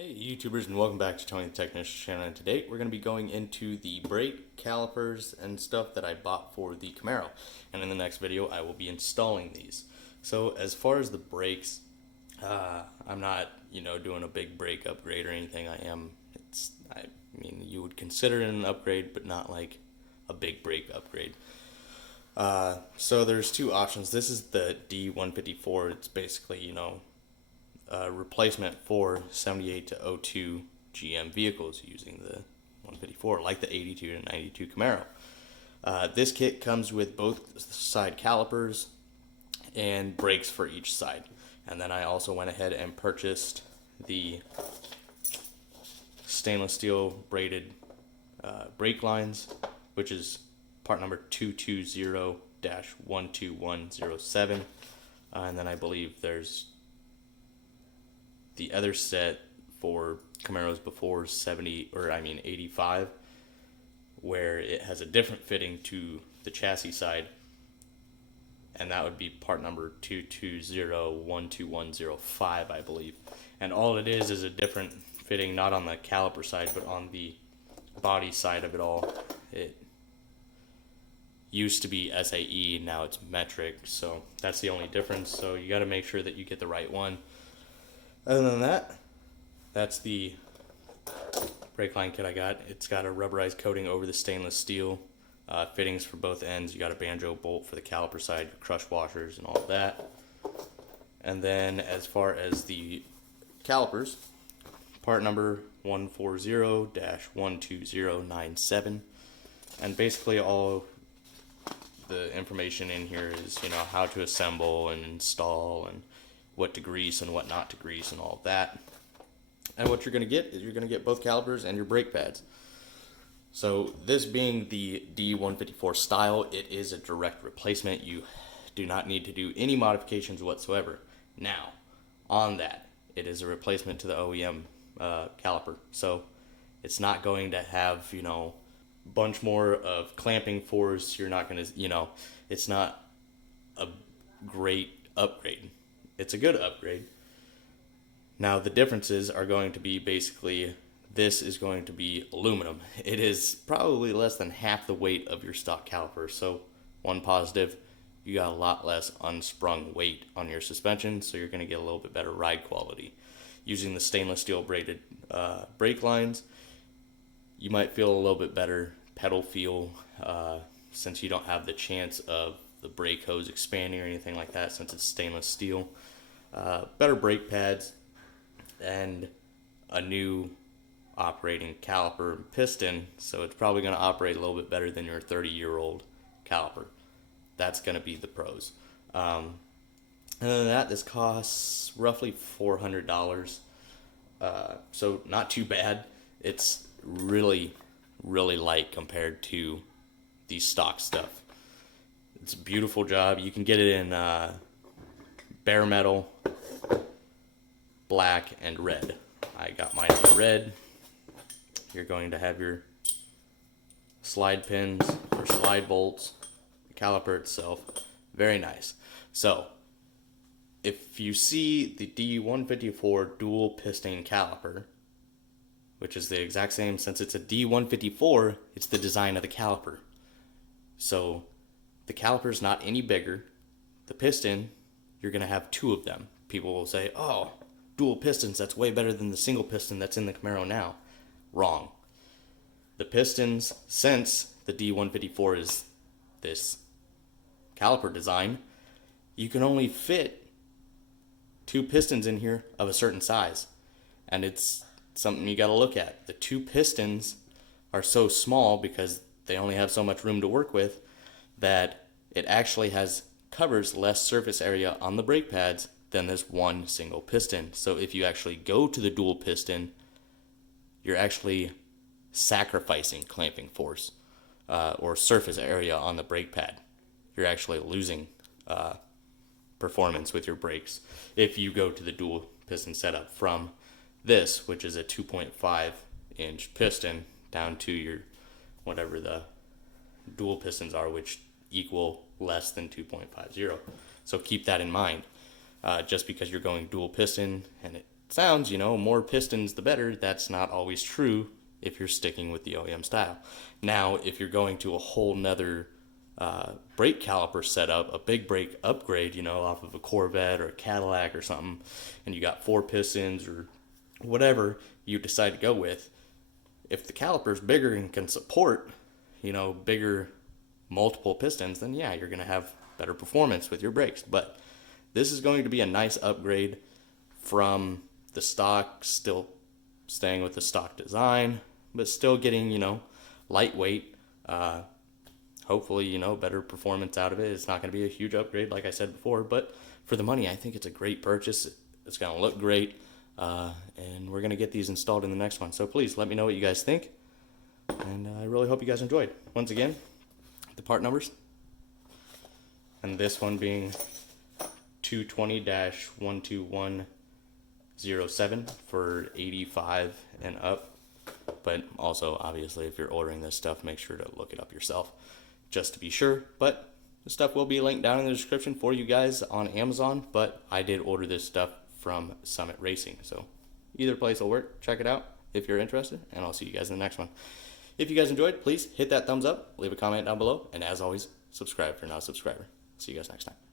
Hey YouTubers, and welcome back to Tony the Technician channel. And today we're going to be going into the brake calipers and stuff that I bought for the Camaro, and in the next video I will be installing these. So as far as the brakes, I'm not doing a big brake upgrade or anything. I mean, you would consider it an upgrade, but not like a big brake upgrade. So there's two options. This is the D154. It's basically replacement for 78 to 02 GM vehicles using the 154, like the 82 to 92 Camaro. This kit comes with both side calipers and brakes for each side. And then I also went ahead and purchased the stainless steel braided brake lines, which is part number 220-12107. And then I believe there's the other set for Camaros before 85, where it has a different fitting to the chassis side, and that would be part number 220-12105, I believe. And all it is a different fitting, not on the caliper side, but on the body side of it all. It used to be SAE, now it's metric, so that's the only difference. So you got to make sure that you get the right one. Other than that, that's the brake line kit I got. It's got a rubberized coating over the stainless steel, fittings for both ends. You got a banjo bolt for the caliper side, your crush washers and all of that. And then as far as the calipers, part number 140-12097. And basically all the information in here is, how to assemble and install and what to grease and what not to grease and all of that. And what you're going to get is you're going to get both calipers and your brake pads. So this being the D154 style, it is a direct replacement. You do not need to do any modifications whatsoever. Now, on that, it is a replacement to the OEM caliper. So it's not going to have, bunch more of clamping force. You're not going to, it's not a great upgrade. It's a good upgrade. Now the differences are going to be basically, this is going to be aluminum. It is probably less than half the weight of your stock caliper. So one positive, you got a lot less unsprung weight on your suspension, so you're going to get a little bit better ride quality. Using the stainless steel braided brake lines, you might feel a little bit better pedal feel, since you don't have the chance of the brake hose expanding or anything like that, since it's stainless steel. Better brake pads and a new operating caliper and piston, so it's probably going to operate a little bit better than your 30-year-old caliper. That's going to be the pros. And then that, this costs roughly $400, so not too bad. It's really light compared to the stock stuff. It's a beautiful job. You can get it in bare metal, black, and red. I got mine in red. You're going to have your slide pins or slide bolts, the caliper itself. Very nice. So if you see the D154 dual piston caliper, which is the exact same, since it's a D154, it's the design of the caliper. So the caliper is not any bigger. The piston, you're going to have two of them. People will say, oh, dual pistons, that's way better than the single piston that's in the Camaro now. Wrong. The pistons, since the D154 is this caliper design, you can only fit two pistons in here of a certain size. And it's something you got to look at. The two pistons are so small because they only have so much room to work with that it actually covers less surface area on the brake pads than this one single piston. So if you actually go to the dual piston, you're actually sacrificing clamping force or surface area on the brake pad. You're actually losing performance with your brakes if you go to the dual piston setup from this, which is a 2.5-inch piston, down to your whatever the dual pistons are, which equal less than 2.50. So keep that in mind. Just because you're going dual piston and sounds, more pistons the better. That's not always true if you're sticking with the OEM style. Now, if you're going to a whole nother brake caliper setup, a big brake upgrade, off of a Corvette or a Cadillac or something, and you got 4 pistons or whatever you decide to go with, if the caliper's bigger and can support, bigger multiple pistons, then yeah, you're going to have better performance with your brakes. But this is going to be a nice upgrade from the stock, still staying with the stock design, but still getting, lightweight, hopefully, better performance out of it. It's not going to be a huge upgrade, like I said before, but for the money, I think it's a great purchase. It's going to look great, and we're going to get these installed in the next one. So please let me know what you guys think, and I really hope you guys enjoyed. Once again, the part numbers, and this one being 220-12107 for 85 and up. But also, obviously, if you're ordering this stuff, make sure to look it up yourself just to be sure. But the stuff will be linked down in the description for you guys on Amazon. But I did order this stuff from Summit Racing. So either place will work. Check it out if you're interested. And I'll see you guys in the next one. If you guys enjoyed, please hit that thumbs up. Leave a comment down below. And as always, subscribe if you're not a subscriber. See you guys next time.